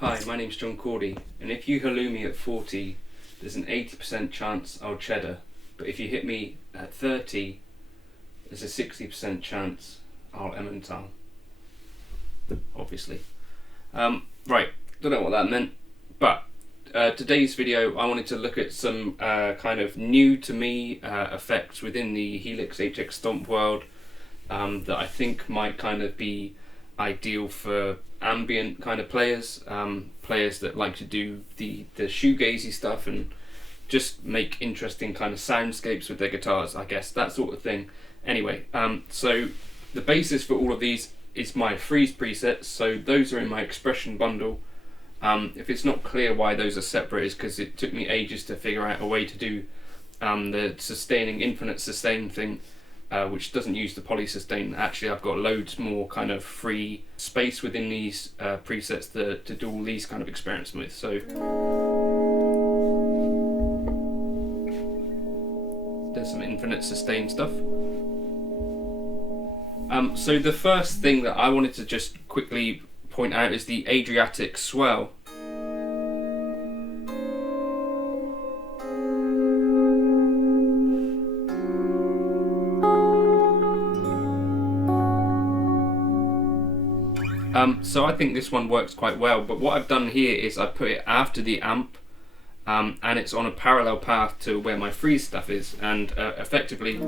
Hi, my name's John Cordy, and if you halloo me at 40, there's an 80% chance I'll cheddar, but if you hit me at 30, there's a 60% chance I'll Emmental. Obviously. Right, don't know what that meant, but today's video I wanted to look at some kind of new to me effects within the Helix HX Stomp world that I think might kind of be ideal for ambient kind of players, players that like to do the shoegazy stuff and just make interesting kind of soundscapes with their guitars, I guess, that sort of thing. Anyway, so the basis for all of these is my freeze presets, so those are in my expression bundle. If it's not clear why those are separate, it's because it took me ages to figure out a way to do the sustaining infinite sustain thing, which doesn't use the poly sustain. Actually, I've got loads more kind of free space within these presets to do all these kind of experiments with. So there's some infinite sustain stuff. So the first thing that I wanted to just quickly point out is the Adriatic swell. So I think this one works quite well, but what I've done here is I put it after the amp, and it's on a parallel path to where my freeze stuff is, and effectively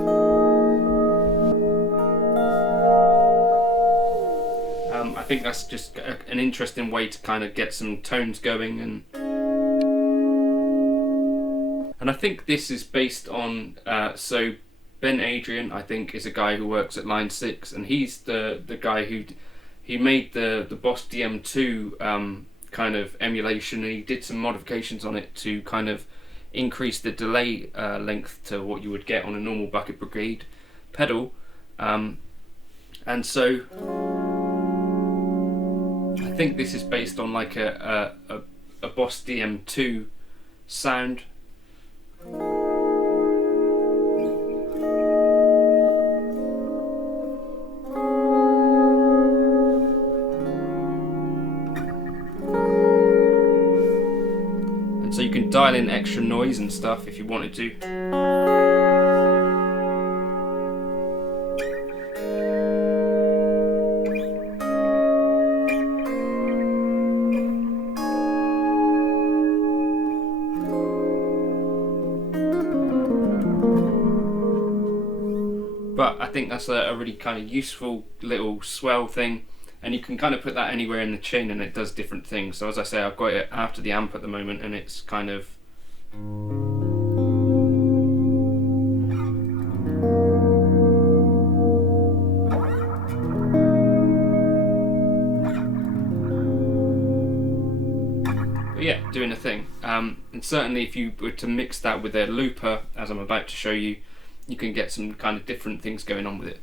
I think that's just an interesting way to kind of get some tones going, and I think this is based on so Ben Adrian, I think, is a guy who works at Line 6, and he's the guy who he made the Boss DM2 kind of emulation, and he did some modifications on it to kind of increase the delay length to what you would get on a normal Bucket Brigade pedal, and so I think this is based on like a Boss DM2 sound. And so you can dial in extra noise and stuff if you wanted to. But I think that's a really kind of useful little swell thing, and you can kind of put that anywhere in the chain and it does different things. So as I say, I've got it after the amp at the moment, and it's kind of but yeah, doing a thing. And certainly if you were to mix that with a looper, as I'm about to show you, you can get some kind of different things going on with it.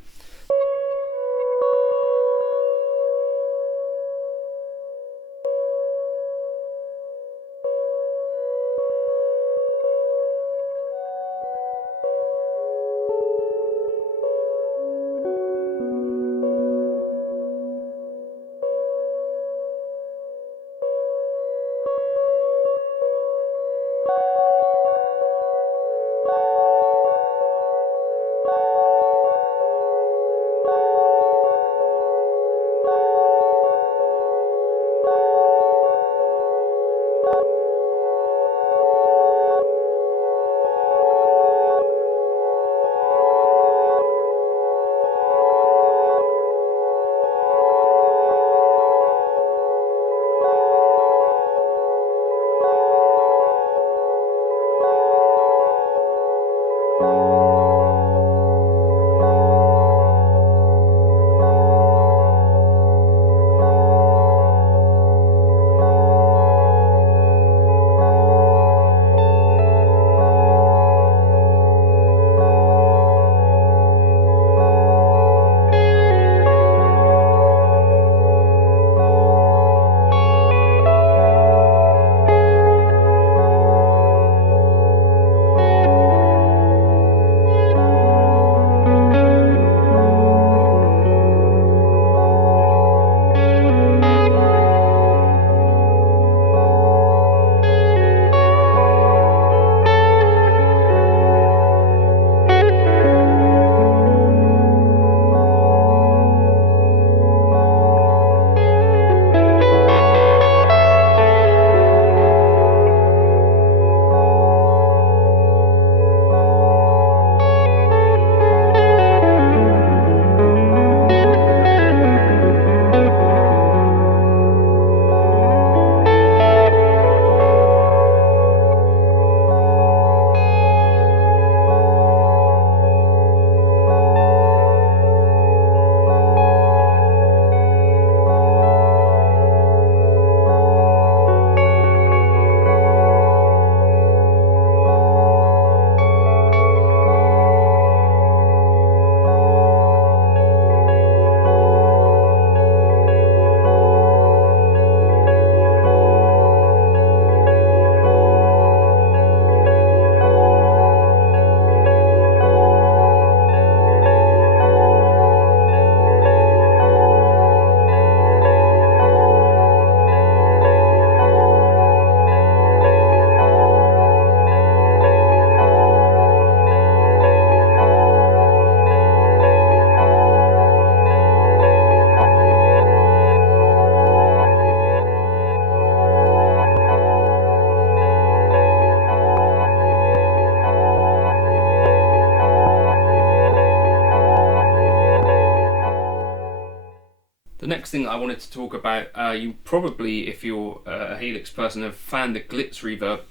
next thing I wanted to talk about, you probably, if you're a Helix person, have found the Glitz reverb.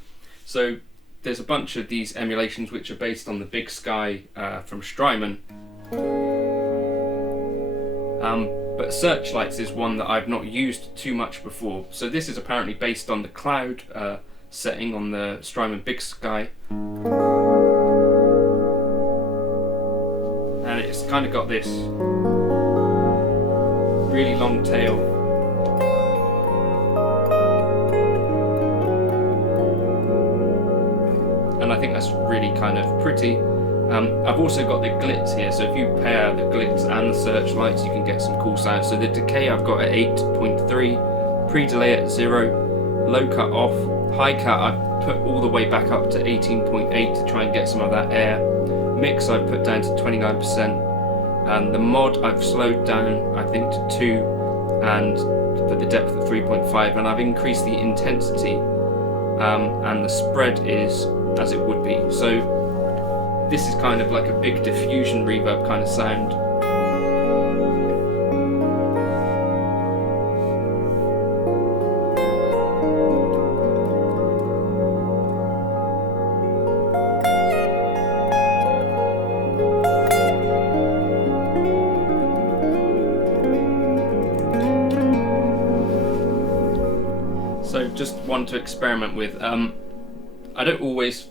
So there's a bunch of these emulations which are based on the Big Sky from Strymon. But Searchlights is one that I've not used too much before. So this is apparently based on the cloud setting on the Strymon Big Sky. And it's kind of got this really long tail. And I think that's really kind of pretty. I've also got the Glitz here, so if you pair the Glitz and the Searchlights, you can get some cool sounds. So the decay I've got at 8.3, pre-delay at 0, low cut off, high cut I've put all the way back up to 18.8 to try and get some of that air. Mix I've put down to 29%, and the mod I've slowed down I think to 2, and put the depth at 3.5, and I've increased the intensity, and the spread is as it would be. So this is kind of like a big diffusion reverb kind of sound. So just one to experiment with. I don't always,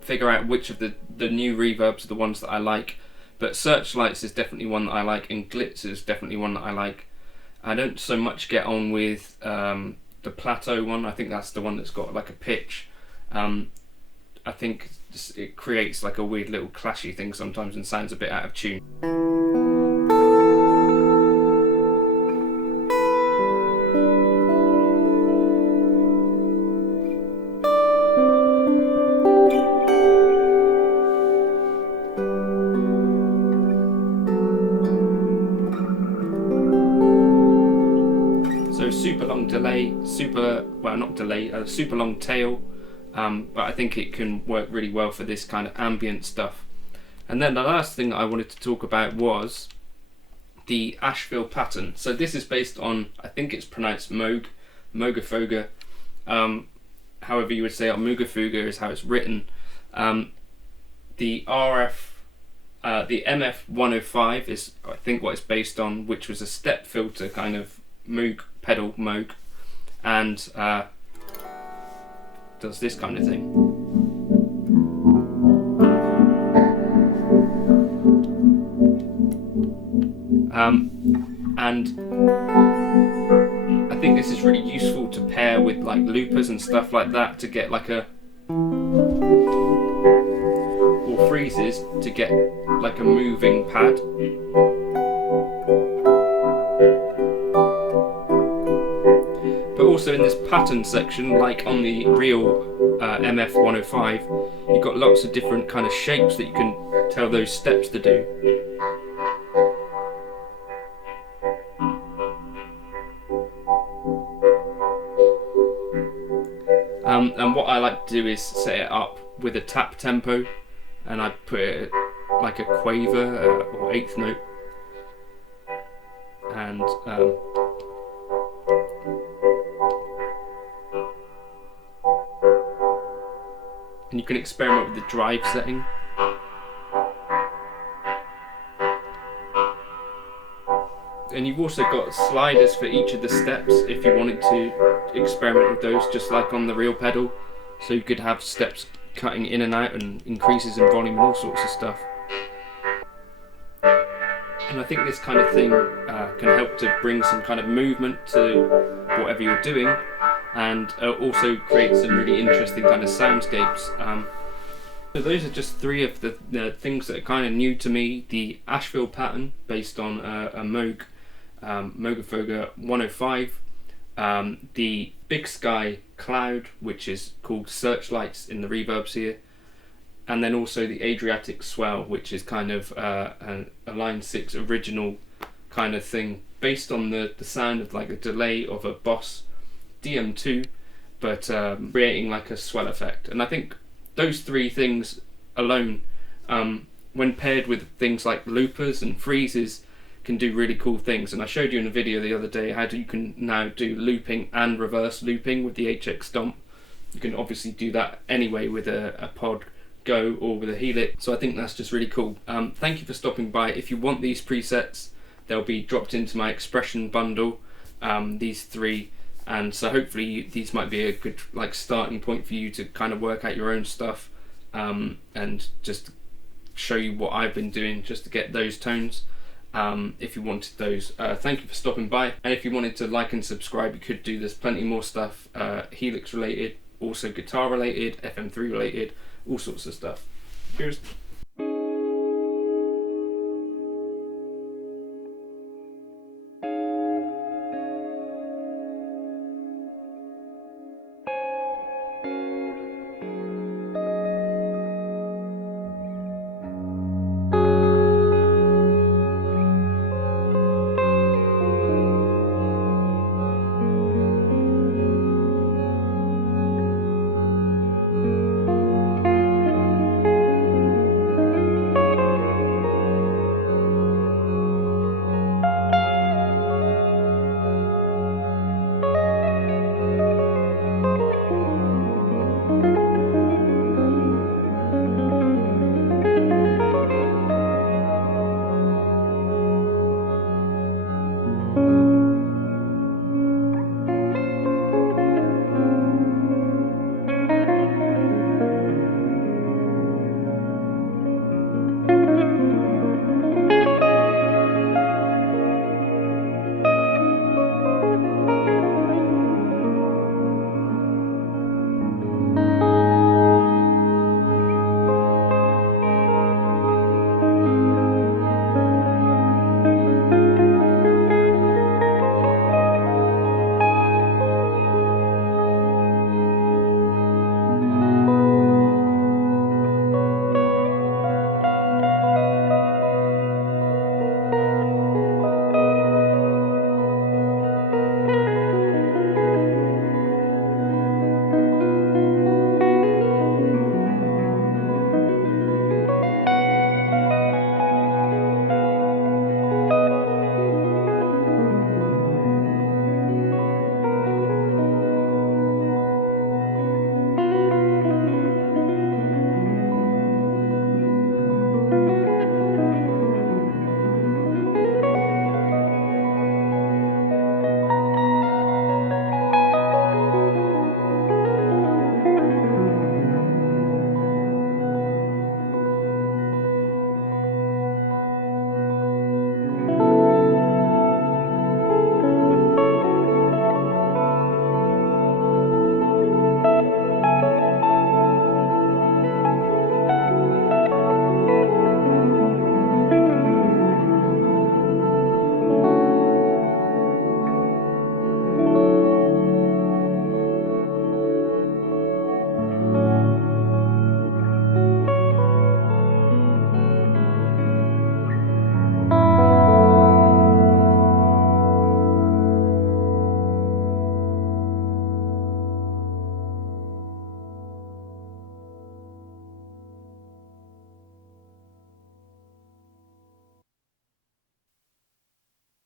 figure out which of the new reverbs are the ones that I like, but Searchlights is definitely one that I like, and Glitz is definitely one that I like. I don't so much get on with the Plateau one. I think that's the one that's got like a pitch. I think it creates like a weird little clashy thing sometimes and sounds a bit out of tune. Super long delay, super long tail, but I think it can work really well for this kind of ambient stuff. And then the last thing I wanted to talk about was the Asheville pattern. So this is based on, I think it's pronounced Mogafoga, however you would say it, Mogafuga is how it's written. The MF105 is I think what it's based on, which was a step filter kind of Moog pedal, and does this kind of thing. And I think this is really useful to pair with like loopers and stuff like that to get like or freezes to get like a moving pad. But also in this pattern section, like on the real MF105, you've got lots of different kind of shapes that you can tell those steps to do. And what I like to do is set it up with a tap tempo, and I put it like a quaver or eighth note, and you can experiment with the drive setting. And you've also got sliders for each of the steps if you wanted to experiment with those, just like on the real pedal. So you could have steps cutting in and out and increases in volume and all sorts of stuff. And I think this kind of thing can help to bring some kind of movement to whatever you're doing, and also create some really interesting kind of soundscapes. So those are just three of the things that are kind of new to me. The Asheville pattern based on a Moog Mogafoga 105, the Big Sky Cloud, which is called Searchlights in the reverbs here, and then also the Adriatic Swell, which is kind of a Line 6 original kind of thing, based on the sound of like a delay of a Boss DM2, but creating like a swell effect. And I think those three things alone, when paired with things like loopers and freezes, can do really cool things. And I showed you in a video the other day how you can now do looping and reverse looping with the HX Stomp. You can obviously do that anyway with a Pod Go or with a Helix, so I think that's just really cool. Thank you for stopping by. If you want these presets, they'll be dropped into my expression bundle, these 3, and so hopefully these might be a good like starting point for you to kind of work out your own stuff, and just show you what I've been doing just to get those tones. If you wanted those, thank you for stopping by, and if you wanted to like and subscribe, you could do. There's plenty more stuff, Helix related, also guitar related, FM3 related, all sorts of stuff. Cheers.